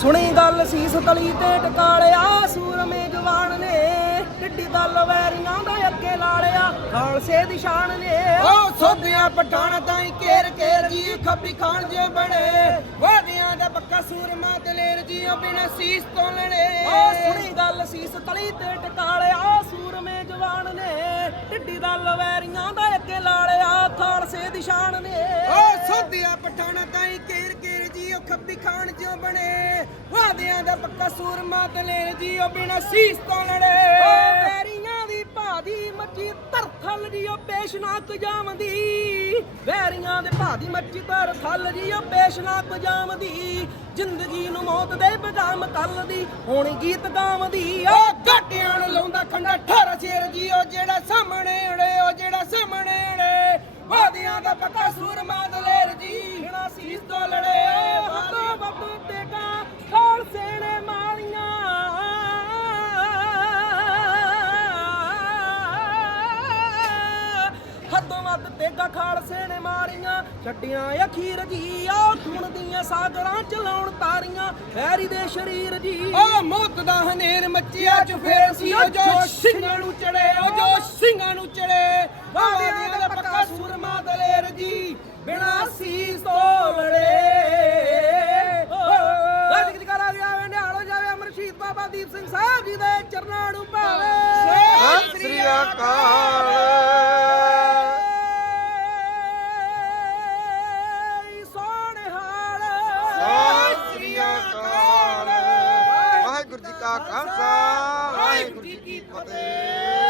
ਸੁਣੀ ਗੱਲ ਸੀਸ ਤਲੀ ਤੇ ਟਕਾਲਿਆ ਸੂਰਮੇ ਜਵਾਨ ਨੇ ਟਿੱਡੀ ਦਲ ਵੈਰੀਆਂ ਦਾ ਅੱਗੇ ਲਾੜਿਆ ਖਾਲਸੇ ਦੀ ਸ਼ਾਨ ਨੇ ਓ ਸੋਧਿਆ ਤਾਂ ਹੀ ਕੇਰ ਕੇਰ ਜੀ ਖੱਬੀ ਖਾਣ ਜੇ ਬਣੇ ਵਾਦੀਆਂ ਦਾ ਪੱਕਾ ਸੂਰਮਾ ਦਲੇਰ ਜੀ ਓ ਬਿਨਾ ਸੀਸ ਤੋਲਣੇ ਓ ਸੁਣੀ ਗੱਲ ਸੀਸ ਤਲੀ ਤੇ ਟਕਾਲਿਆ ਸੂਰਮੇ ਜਵਾਨ ਨੇ ਟਿੱਡੀ ਦਲ ਵੈਰੀਆਂ ਦਾ ਅੱਗੇ ਲਾੜਿਆ ਖਾਲਸੇ ਦੀ ਸ਼ਾਨ ਨੇ ਓ ਸੋਧਿਆ ਪਠਾਣ ਤਾਂ ਹੀ ਖੱਬੀ ਖਾਨ ਜਿਉ ਬਣੇ ਵਾਦਿਆਂ ਦਾ ਪੱਕਾ ਸੂਰਮਾ ਦਲੇਰ ਜੀ ਉਹ ਬਿਨਾ ਸੀਸ ਤੋਂ ਲੜੇ ਉਹ ਮੇਰੀਆਂ ਦੀ ਭਾਦੀ ਮੱਚੀ ਤਰਥਲ ਜੀ ਉਹ ਪੇਸ਼ਨਾ ਕਜਾਵੰਦੀ ਵੈਰੀਆਂ ਦੇ ਭਾਦੀ ਮੱਚੀ ਤਰਥਲ ਜੀ ਉਹ ਪੇਸ਼ਨਾ ਕਜਾਵੰਦੀ ਜ਼ਿੰਦਗੀ ਨੂੰ ਮੌਤ ਦੇ ਬਦਾਮ ਤਲ ਦੀ ਹੁਣ ਗੀਤ ਗਾਵੰਦੀ ਓ ਘਟਿਆਂ ਨੂੰ ਲਾਉਂਦਾ ਖੰਡਾ ਠਰ ਸੇਰ ਜੀ ਉਹ ਜਿਹੜਾ ਸਾਹਮਣੇ ਅੜੇ ਉਹ ਜਿਹੜਾ ਸਾਹਮਣੇ ਅੜੇ ਵਾਦਿਆਂ ਦਾ ਪੱਕਾ ਸੂਰਮਾ ਹੱਦ ਤੇ ਗਖਾਲਸੇ ਨੇ ਮਾਰੀਆਂ ਛੱਡੀਆਂ ਅਖੀਰ ਜੀ ਆ ਖੁਣਦੀਆਂ ਸਾਗਰਾਂ ਚ ਲਾਉਣ ਤਾਰੀਆਂ ਫੈਰੀ ਦੇ ਸ਼ਰੀਰ ਜੀ ਓ ਮੌਤ ਦਾ ਹਨੇਰ ਮੱਚਿਆ ਚ ਫੇਰ ਸੀ ਓ ਜੋ ਸਿੰਘਾਂ ਨੂੰ ਚੜੇ ਓ ਜੋ ਸਿੰਘਾਂ ਨੂੰ ਚੜੇ ਵਾਹ ਦੇ ਦੇ ਪੱਕਾ ਸੂਰਮਾ ਦਲੇਰ ਜੀ ਬਿਨਾ ਸੀਸ ਤੋਂ ਲੜੇ ਓ ਵਾਹ ਜਿਗਰਾ ਆ ਗਿਆ ਵੇ ਨਿਹਾਲੋ ਜਾਵੇ ਅਮਰ ਬਾਬਾ ਦੀਪ ਸਿੰਘ ਸਾਹਿਬ ਜੀ ਦੇ ਚਰਨ খালসা ভাই কি ফতেহ